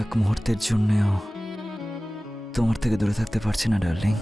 এক মুহূর্তের জন্যও তোমার থেকে দূরে থাকতে পারছি না ডার্লিং।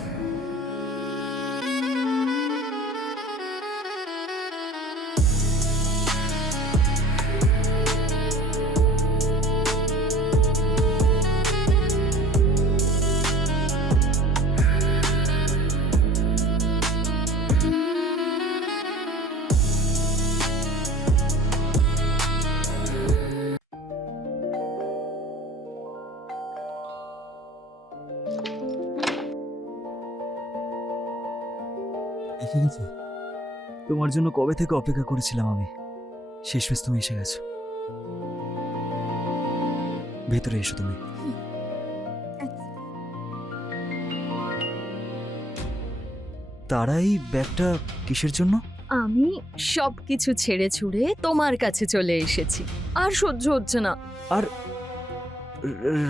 তোমার জন্য কবে থেকে অপেক্ষা করেছিলাম আমি, শেষমেশ তুমি এসে গেছো। ভেতরে এসো তুমি। তারাই ব্যাগটা কিসের জন্য? আমি সবকিছু ছেড়ে ছুড়ে তোমার কাছে চলে এসেছি, আর সহ্য হচ্ছে না। আর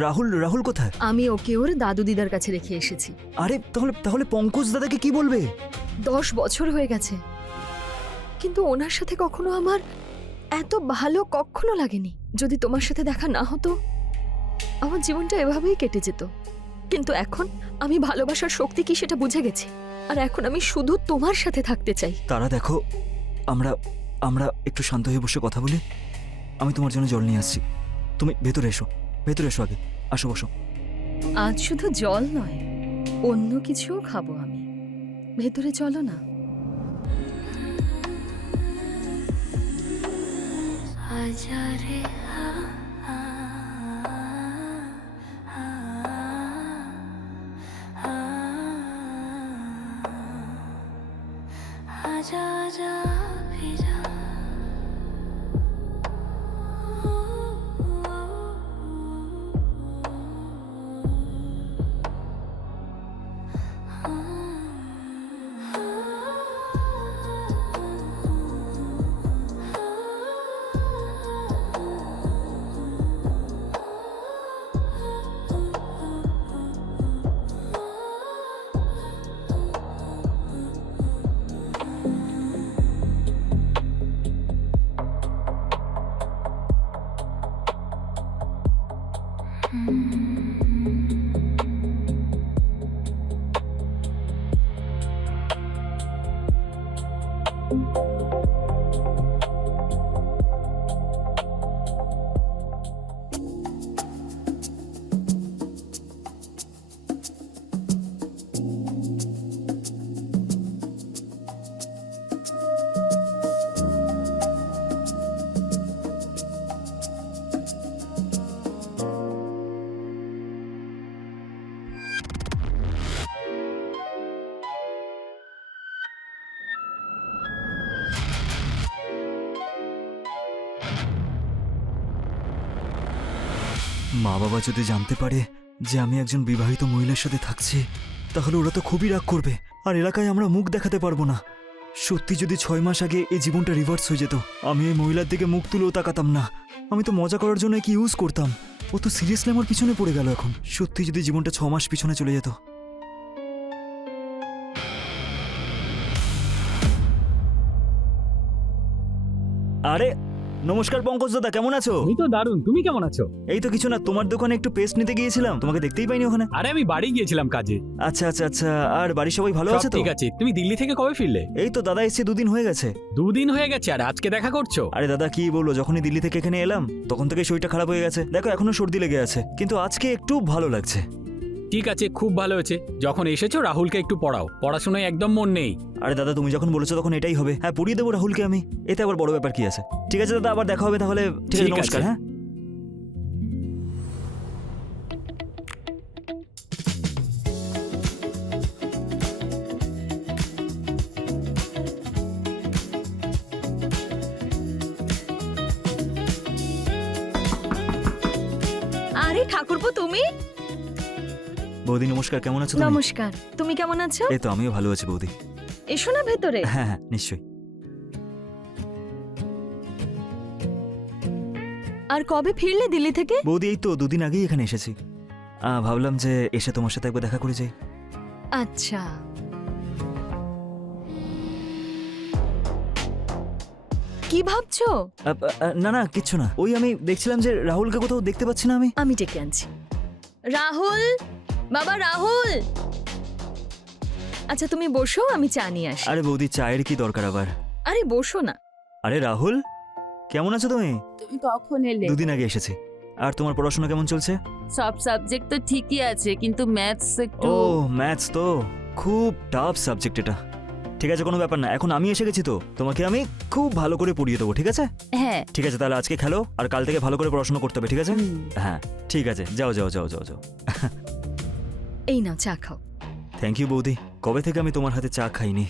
রাহুল রাহুল কোথায়? আমি ওকে ওর দাদু দিদার কাছে রেখে এসেছি। আরে তাহলে তাহলে পঙ্কজ দাদাকে কি বলবে? 10 বছর হয়ে গেছে, কিন্তু ওনার সাথে কখনো আমার এত ভালো কখনো লাগেনি। যদি তোমার সাথে দেখা না হতো আমার জীবনটা এভাবেই কেটে যেত, কিন্তু এখন আমি ভালোবাসার শক্তি কি সেটা বুঝে গেছি, আর এখন আমি শুধু তোমার সাথে থাকতে চাই। তারা দেখো, আমরা আমরা একটু শান্ত হয়ে বসে কথা বলি। আমি তোমার জন্য জল নিয়ে আসছি, তুমি ভেতরে এসো। ভেতরে এসো, আগে আসো, বসো। আজ শুধু জল নয়, অন্য কিছুও খাবো আমি। ভেতরে চলো না। মা বাবা যদি জানতে পারে যে আমি একজন বিবাহিত মহিলার সাথে থাকছি, তাহলে ওরা তো খুবই রাগ করবে, আর এলাকায় আমরা মুখ দেখাতে পারবো না। সত্যি যদি 6 মাস আগে এই জীবনটা রিভার্স হয়ে যেত, আমি এই মহিলার দিকে মুখ তুলেও তাকাতাম না। আমি তো মজা করার জন্য কি ইউজ করতাম, ও তো সিরিয়াসলি আমার পিছনে পড়ে গেল। এখন সত্যি যদি জীবনটা 6 মাস পিছনে চলে যেত। আরে নমস্কার পঙ্কজ দাদা, কেমন আছো? আমি তো দারুণ, তুমি কেমন আছো? এই তো কিছু না, তোমার দোকানে একটু পেস্ট নিতে গিয়েছিলাম, তোমাকে দেখতেই পাইনি ওখানে। আরে আমি বাড়ি গিয়েছিলাম কাজে। আচ্ছা আচ্ছা আচ্ছা, আর বাড়ির সবাই ভালো সব আছে তো? ঠিক আছে। তুমি দিল্লি থেকে কবে ফিরলে? এই তো দাদা এসে 2 দিন হয়ে গেছে। 2 দিন হয়ে গেছে আর আজকে দেখা করছো? আরে দাদা কি বলবো, যখনই দিল্লি থেকে এখানে এলাম তখন থেকে শরীরটা খারাপ হয়ে গেছে। দেখো এখনো সর্দি লেগে আছে, কিন্তু আজকে একটু ভালো লাগছে। ঠিক আছে, খুব ভালো হয়েছে। যখন এসেছো রাহুলকে একটু পড়াও, পড়াশোনায় একদম মন নেই। আরে দাদা তুমি যখন বলেছো তখন এটাই হবে। হ্যাঁ, পড়িয়ে দেবো রাহুলকে আমি, এতে আবার বড় ব্যাপার কি আছে। ঠিক আছে দাদা, আবার দেখা হবে তাহলে। ঠিক আছে, ঠিক নমস্কার। আছে। হ্যাঁ আরে ঠাকুরপো, তুমি? বৌদি নমস্কার, কেমন আছো তুমি? নমস্কার, তুমি কেমন আছো? এই তো আমিও ভালো আছি বৌদি। এসো না ভেতরে। হ্যাঁ হ্যাঁ নিশ্চয়ই। আর কবে ফিরলে দিল্লি থেকে? বৌদি এই তো 2 দিন আগেই এখানে এসেছি। ভাবলাম যে এসে তোমার সাথে একবার দেখা করে যাই। আচ্ছা, কি ভাবছো? না না কিচ্ছু না, ওই আমি দেখছিলাম যে রাহুলকে কোথাও দেখতে পাচ্ছি না আমি। আমি ডেকে আনছি। রাহুল, বাবা রাহুল। আচ্ছা তুমি বসো, আমি চা নিয়ে আসি। আরে বৌদি, চায়ের কি দরকার আবার? আরে বসো না। আরে রাহুল, কেমন আছো তুমি? তুমি কখন এলে? দুদিন আগে এসেছি। আর তোমার পড়াশোনা কেমন চলছে? সব সাবজেক্ট তো ঠিকই আছে, কিন্তু ম্যাথস একটু। ও ম্যাথস তো খুব টাফ সাবজেক্ট এটা। ঠিক আছে, কোনো ব্যাপার না, এখন আমি এসে গেছি তো তোমাকে আমি খুব ভালো করে পড়িয়ে দেবো, ঠিক আছে? হ্যাঁ। ঠিক আছে, তাহলে আজকে খেলো আর কাল থেকে ভালো করে পড়াশোনা করতে হবে, ঠিক আছে? হুম। হ্যাঁ ঠিক আছে, যাও যাও যাও যাও যাও। এই নাও চা খাও। থ্যাংক ইউ বৌদি, কবে থেকে আমি তোমার হাতে চা খাইনি।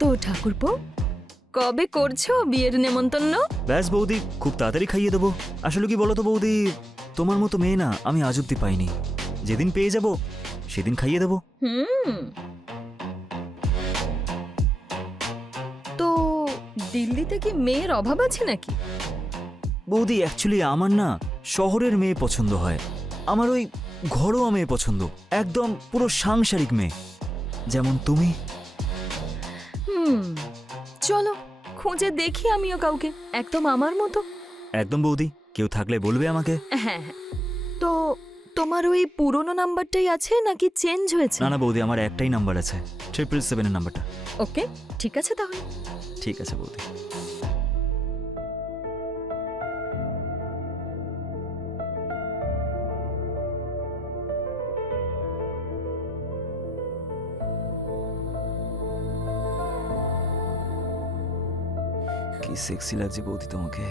তো ঠাকুরপো, কবে করছো বিয়ের নেমন্তন্ন? ব্যাস বৌদি, খুব তাড়াতাড়ি খাইয়ে দেবো। আসলে কি বলো তো বৌদি, তোমার মতো মেয়ে না আমি আজ অব্দি পাইনি। যেদিন পেয়ে যাব সেদিন খাইয়ে দেবো। হুম। তো দিল্লিতে কি মেয়ের অভাব আছে নাকি? বৌদি অ্যাকচুয়ালি আমার না শহরের মেয়ে পছন্দ হয়। আমার ওই ঘরোয়া মেয়ে পছন্দ, একদম পুরো সাংসারিক মেয়ে, যেমন তুমি। হুম, চলো খুঁজে দেখি আমিও কাউকে একদম আমার মতো। একদম বৌদি, কেউ থাকলে বলবে আমাকে। হ্যাঁ হ্যাঁ। তো তোমার ওই পুরনো নাম্বারটাই আছে নাকি চেঞ্জ হয়েছে? না না বৌদি, আমার একটাই নাম্বার আছে, 777 এর নাম্বারটা। ওকে, ঠিক আছে তাহলে। ঠিক আছে বৌদি। কি সেক্সি লাগছে বৌদি তোমাকে।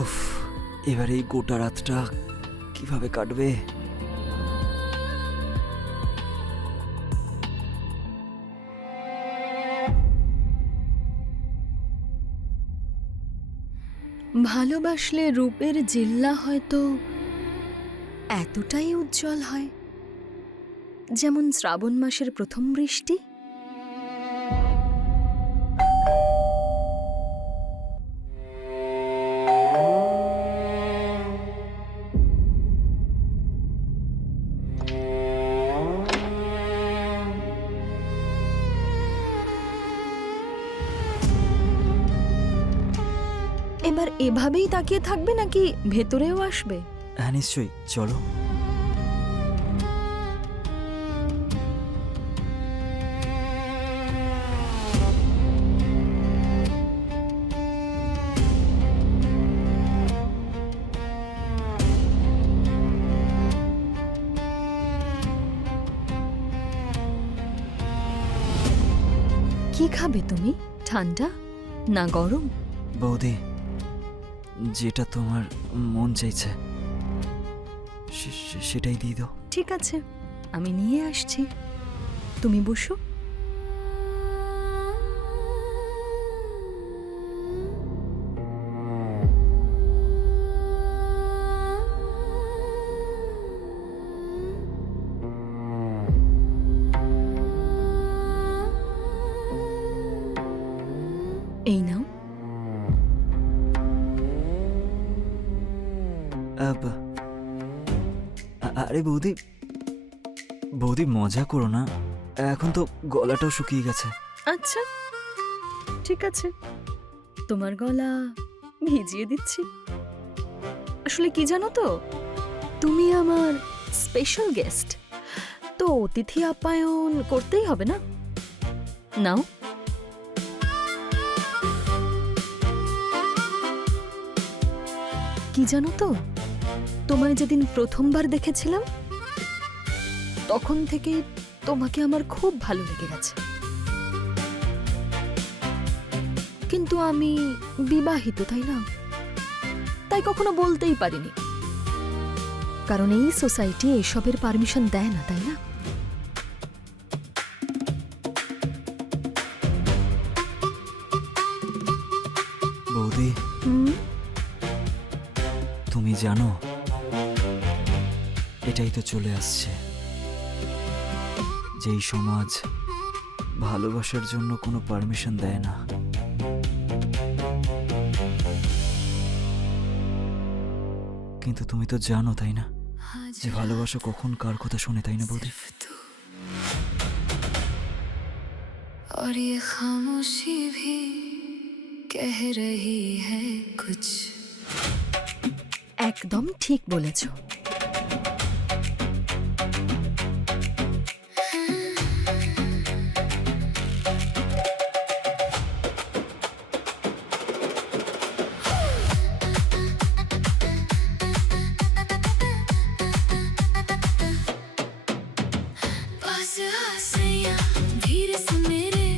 উফ, এবার এই গোটা রাতটা কিভাবে কাটবে? ভালোবাসলে রূপের জিল্লা হয়তো এতটাই উজ্জ্বল হয়, যেমন শ্রাবণ মাসের প্রথম বৃষ্টি। এবার এভাবেই তাকিয়ে থাকবে নাকি ভেতরেও আসবে? হ্যাঁ নিশ্চয়ই, চলো। কি খাবে তুমি? ঠান্ডা না গরম? বৌদি, যেটা তোমার মন চাইছে সেটাই দিয়ে দাও। ঠিক আছে, আমি নিয়ে আসছি, তুমি বসো। এই নাও। আরে বৌদি, বৌদি মজা করো না, এখন তো গলাটাও শুকিয়ে গেছে। আচ্ছা ঠিক আছে, তোমার গলা ভিজিয়ে দিচ্ছি। আসলে কি জানো তো, তুমি আমার স্পেশাল গেস্ট, তো অতিথি আপ্যায়ন করতেই হবে না। নাও। কি জানো তো, তোমায় যেদিন প্রথমবার দেখেছিলাম তখন থেকেই তোমাকে আমার খুব ভালো লেগে গেছে। কিন্তু আমি বিবাহিত, তাই না? তাই কখনো বলতেই পারিনি, কারণ এই সোসাইটি এসবের পারমিশন দেয় না, তাই না? বৌদি, হুম, তুমি জানো এটাই তো চলে আসছে, যেই সমাজ ভালোবাসার জন্য কোনো পারমিশন দেয় না। কিন্তু তুমি তো জানো, তাই না, যে ভালোবাসা কখন কার কথা শোনে, তাই না বৌদি? और ये खामोशी भी कह रही है कुछ। একদম ঠিক বলেছ। पास आ सैया, धीरे से मेरे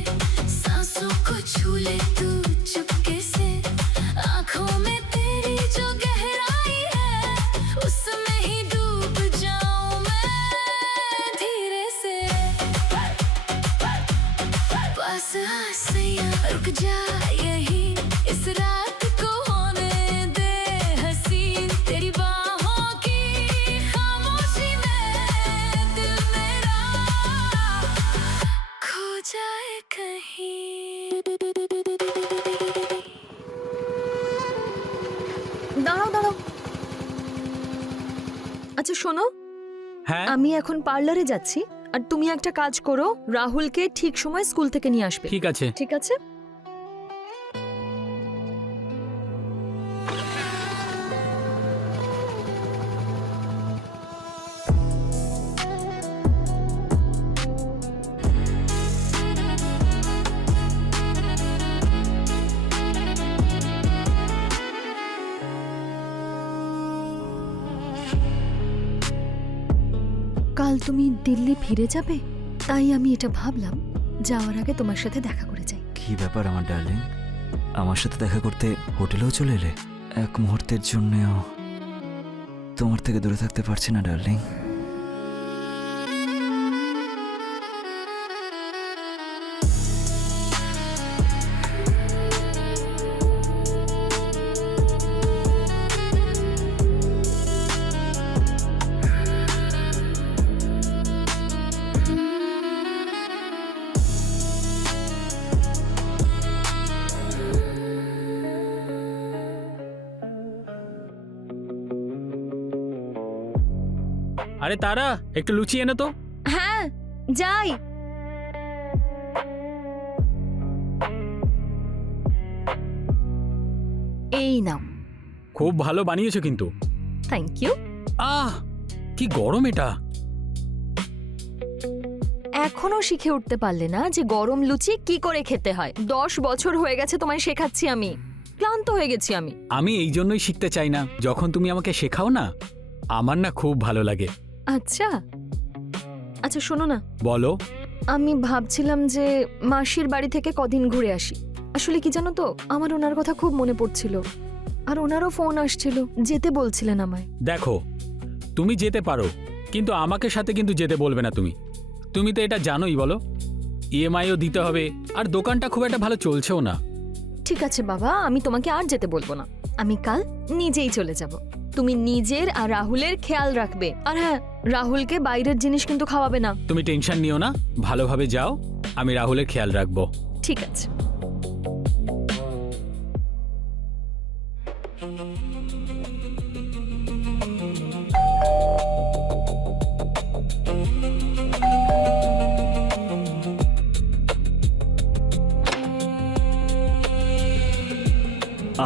सांसों को छू ले तू चुपके से। आंखों में तेरी जो गहराई है उसमें ही डूब जाऊं मैं धीरे से। पास आ सैया, रुक जा यही इस रात को होने दे हसीन। तेरी बाहों की खामोशी में दिल मेरा खो जाए कहीं। দাঁড়াও দাঁড়াও, আচ্ছা শোনো, হ্যাঁ, আমি এখন পার্লারে যাচ্ছি, আর তুমি একটা কাজ করো, রাহুলকে ঠিক সময় স্কুল থেকে নিয়ে আসবে। ঠিক আছে। ঠিক আছে? কাল তুমি দিল্লি ফিরে যাবে, তাই আমি এটা ভাবলাম যাওয়ার আগে তোমার সাথে দেখা করে যাই। কি ব্যাপার আমার ডার্লিং, আমার সাথে দেখা করতে হোটেলেও চলে এলে? এক মুহূর্তের জন্যও তোমার থেকে দূরে থাকতে পারছি না ডার্লিং। আরে তারা, একটু লুচি এনে তো। হ্যাঁ, যাই। এই নাও। খুব ভালো বানিয়েছো কিন্তু। Thank you. আহ, কি গরম এটা। এখনো শিখে উঠতে পারলে না যে গরম লুচি কি করে খেতে হয়? 10 বছর হয়ে গেছে তোমায় শেখাচ্ছি আমি, ক্লান্ত হয়ে গেছি আমি। আমি এই জন্যই শিখতে চাই না, যখন তুমি আমাকে শেখাও না, আমার না খুব ভালো লাগে। আচ্ছা আচ্ছা, শোনো না, বলো। আমি ভাবছিলাম যে মাসির বাড়ি থেকে কদিন ঘুরে আসি। আসলে কি জানো তো, আমার ওনার কথা খুব মনে পড়ছিল, আর ওনারও ফোন আসছিল, যেতে বলছিলেন আমায়। দেখো, তুমি যেতে পারো, কিন্তু আমাকে সাথে কিন্তু যেতে বলবে না তুমি। তুমি তো এটা জানোই, বলো। ইএমআইও দিতে হবে, আর দোকানটা খুব একটা ভালো চলছেও না। ঠিক আছে বাবা, আমি তোমাকে আর যেতে বলবো না, আমি কাল নিজেই চলে যাব। তুমি নিজের আর রাহুলের খেয়াল রাখবে, আর হ্যাঁ, রাহুলকে বাইরের জিনিস কিন্তু খাওয়াবে না। তুমি টেনশন নিও না, ভালোভাবে যাও, আমি রাহুলের খেয়াল রাখবো। ঠিক আছে।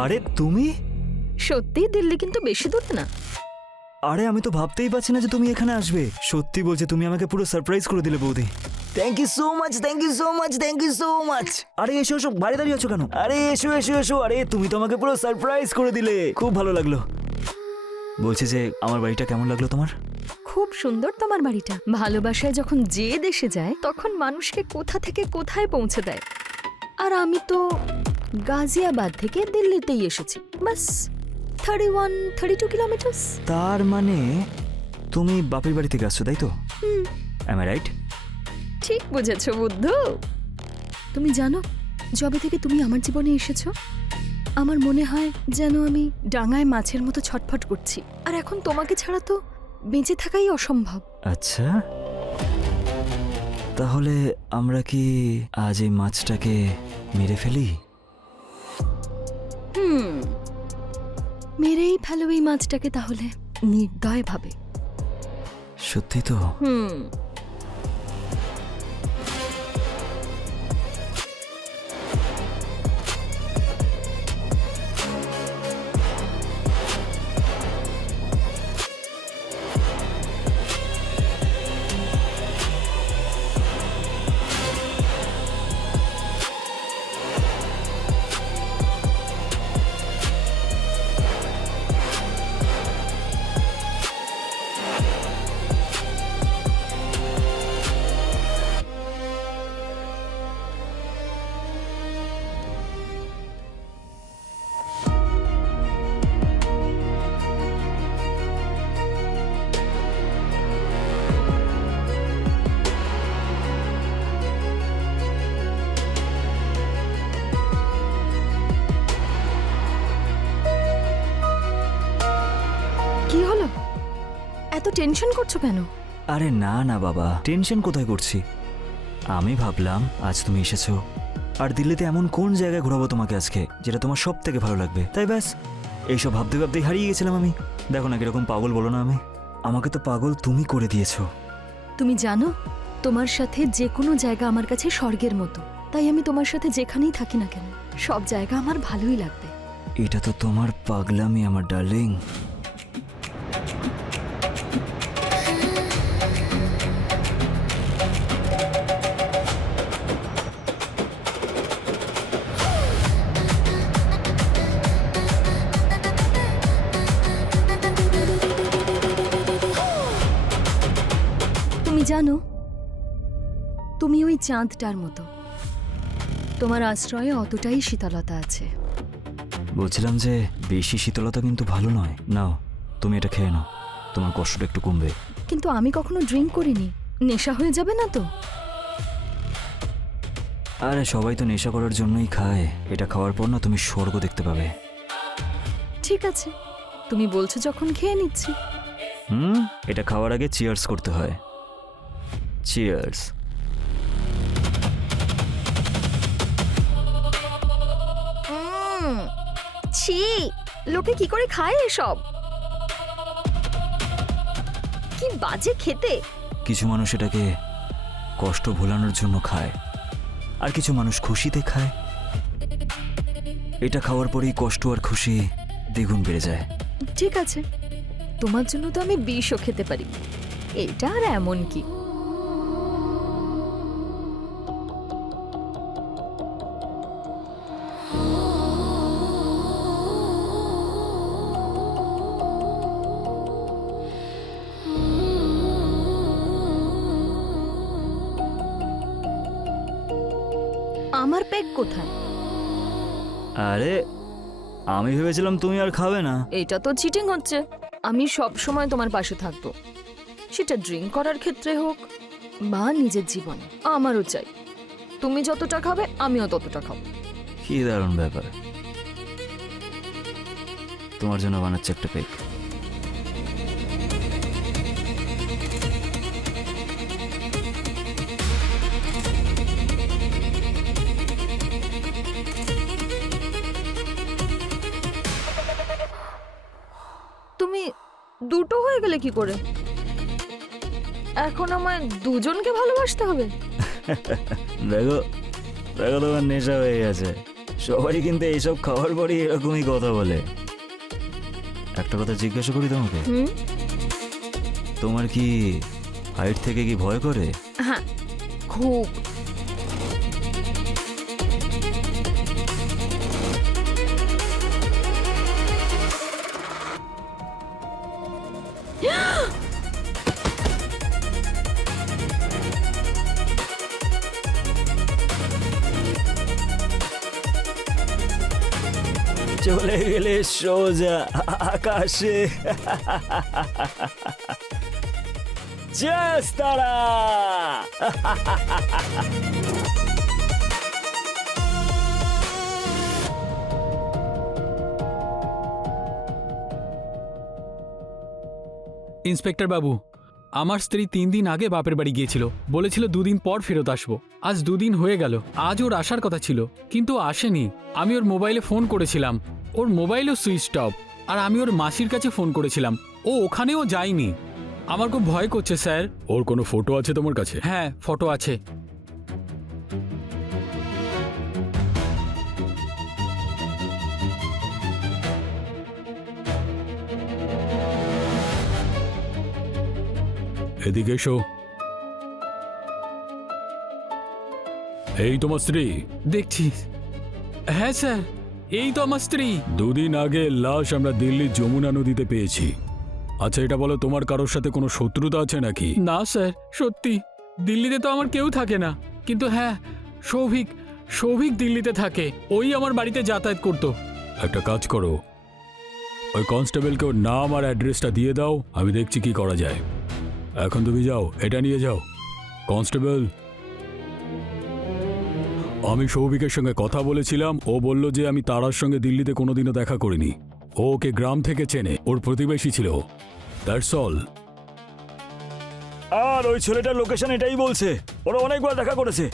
আরে তুমি? সত্যি দিল্লি কিন্তু বেশি দূর না। আরে আমি তো ভাবতেই পারছি না যে তুমি এখানে আসবে। সত্যি বলছি, তুমি আমাকে পুরো সারপ্রাইজ করে দিলে বৌদি। Thank you so much, thank you so much, thank you so much. আরে এসো এসো, বাইরে দাঁড়িয়ে আছো কেন? আরে এসো এসো এসো, আরে তুমি তো আমাকে পুরো সারপ্রাইজ করে দিলে, খুব ভালো লাগলো। বলছি যে আমার বাড়িটা কেমন লাগলো তোমার? খুব সুন্দর তোমার বাড়িটা। ভালোবাসায় যখন যে দেশে যায় তখন মানুষকে কোথা থেকে কোথায় পৌঁছে দেয়। আর আমি তো গাজিয়াবাদ থেকে দিল্লিতেই এসেছি, বাস 31-32 কিলোমিটার। তার মানে তুমি বাপের বাড়ি থেকে আসছো, তাই তো? Am I right? ঠিক বুঝেছো বুদ্ধু। তুমি জানো, যবে থেকে তুমি আমার জীবনে এসেছো আমার মনে হয় যেন আমি ডাঙায় মাছের মতো ছটফট করছি। আর এখন তোমাকে ছাড়া তো বেঁচে থাকাই অসম্ভব। আচ্ছা, তাহলে আমরা কি আজ এই মাছটাকে মেরে ফেলি? মেরেই ফেলো এই মাছটাকে তাহলে, নির্দয়ভাবে। সত্যি তো? কি হলো, এত টেনশন করছো কেন? আরে না না বাবা, টেনশন কোথায় করছি। আমি ভাবলাম আজ তুমি এসেছো, আর দিল্লিতে এমন কোন জায়গায় ঘোরাবো তোমাকে আজকে যেটা তোমার সব থেকে ভালো লাগবে। তাই ব্যাস এইসব ভাবতে ভাবতেই হারিয়ে গেছিলাম আমি। দেখো না কিরকম পাগল বলো না আমি। আমাকে তো পাগল তুমি করে দিয়েছো। তুমি জানো, তোমার সাথে যে কোনো জায়গা আমার কাছে স্বর্গের মতো। তাই আমি তোমার সাথে যেখানেই থাকি না কেন সব জায়গা আমার ভালোই লাগবে। এটা তো তোমার পাগলামি আমার ডার্লিং। তুমি জানো, তুমি ওই চাঁদটার মতো। তোমার আশ্রয়ে অতটাই শীতলতা আছে। বলছিলাম যে বেশি শীতলতা কিন্তু ভালো নয়। নাও তুমি এটা খেয়ে নাও, তোমার কষ্টটা একটু কমবে। কিন্তু আমি কখনো ড্রিঙ্ক করিনি, নেশা হয়ে যাবে না তো? আরে সবাই তো নেশা করার জন্যই খায়। এটা খাওয়ার পর না তুমি স্বর্গ দেখতে পাবে। ঠিক আছে, তুমি বলছো যখন খেয়ে নিচ্ছি। এটা খাওয়ার আগে চিয়ার্স করতে হয়। চিয়ার্স। ছি, লোকে কি করে খায় এসব? কি বাজে খেতে। কিছু মানুষ এটাকে কষ্ট ভোলানোর জন্য খায়, আর কিছু মানুষ খুশিতে খায়। এটা খাওয়ার পরেই কষ্ট আর খুশি দ্বিগুণ বেড়ে যায়। ঠিক আছে, তোমার জন্য তো আমি বিষও খেতে পারি। এটা আর এমন কি? আমার পেগ কোথায়? আরে আমি ভেবেছিলাম তুমি আর খাবে না। এটা তো চিটিং হচ্ছে। আমি সব সময় তোমার পাশে থাকবো, সেটা ড্রিঙ্ক করার ক্ষেত্রে হোক বা নিজের জীবনে। আমারও চাই তুমি যতটা খাবে আমিও ততটা খাবো। কি দারুণ ব্যাপার। তোমার জন্য বানাচ্ছে একটা পেক। তুমি দুটো হয়ে গেলে কি করে? এখন আমায় দুজনকে ভালোবাসতে হবে? দেখো দেখো, তোমার নেশা হয়ে গেছে। সবাই কিন্তু এইসব খাওয়ার পরই এরকমই কথা বলে। একটা কথা জিজ্ঞাসা করি তোমাকে, তোমার কি হাইট থেকে কি ভয় করে? হ্যাঁ, খুব। চলে গেলে সোজা আকাশে। জাস্ট তারা। ইন্সপেক্টর বাবু, আমার স্ত্রী 3 দিন আগে বাপের বাড়ি গিয়েছিল, বলেছিল 2 দিন পর ফেরত আসবো। আজ 2 দিন হয়ে গেল, আজ ওর আসার কথা ছিল কিন্তু আসেনি। আমি ওর মোবাইলে ফোন করেছিলাম, ওর মোবাইলও সুইচ অফ। আর আমি ওর মাসির কাছে ফোন করেছিলাম, ও ওখানেও যায়নি। আমার খুব ভয় করছে স্যার। ওর কোনো ফটো আছে তোমার কাছে? হ্যাঁ, ফটো আছে। এদিকে এসো। এই তোমার স্ত্রী? দেখছি। হ্যাঁ স্যার, এই তো আমার স্ত্রী। 2 দিন আগে লাশ আমরা দিল্লির যমুনা নদীতে পেয়েছি। আচ্ছা এটা বলো, তোমার কারোর সাথে কোনো শত্রুতা আছে নাকি? না স্যার, সত্যি দিল্লিতে তো আমার কেউ থাকে না, কিন্তু হ্যাঁ সৌভিক দিল্লিতে থাকে, ওই আমার বাড়িতে যাতায়াত করতো। একটা কাজ করো, ওই কনস্টেবলকে ওর নাম আর অ্যাড্রেসটা দিয়ে দাও, আমি দেখছি কি করা যায়। এখন তুমি যাও, এটা নিয়ে যাও। কনস্টেবল, আমি সৌভিকের সঙ্গে কথা বলেছিলাম, ও বলল যে আমি তারার সঙ্গে দিল্লিতে কোনোদিনও দেখা করিনি। ও ওকে গ্রাম থেকে চেনে, ওর প্রতিবেশী ছিল। That's all. আর ওই ছেলেটার লোকেশন এটাই বলছে, ওরা অনেকবার দেখা করেছে।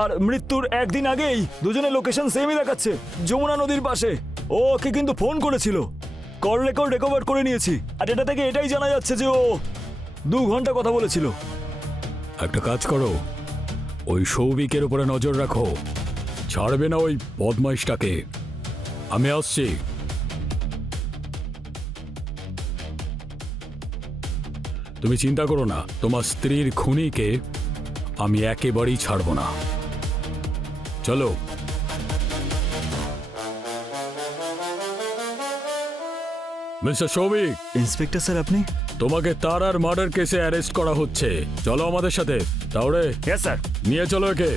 আর মৃত্যুর একদিন আগেই দুজনের লোকেশন সেমই দেখাচ্ছে, যমুনা নদীর পাশে। ও ওকে কিন্তু ফোন করেছিল, কল রেকর্ড রেকভার করে নিয়েছি। আর এটা থেকে এটাই জানা যাচ্ছে যে ও 2 ঘন্টা কথা বলেছিল। একটা কাজ করো, ওই সৌভিকের উপরে নজর রাখো, ছাড়বে না ওই বদমাইশটাকে। আমি আসছি। তুমি চিন্তা করো না, তোমার স্ত্রীর খুনিকে আমি একেবারেই ছাড়ব না। চলো। মিস্টার সৌভিক। ইন্সপেক্টর স্যার আপনি? তোমাকে তারার মার্ডার কেসে অ্যারেস্ট করা হচ্ছে, চলো আমাদের সাথে। তাহলে হ্যাঁ স্যার। নিয়ে চলো একে।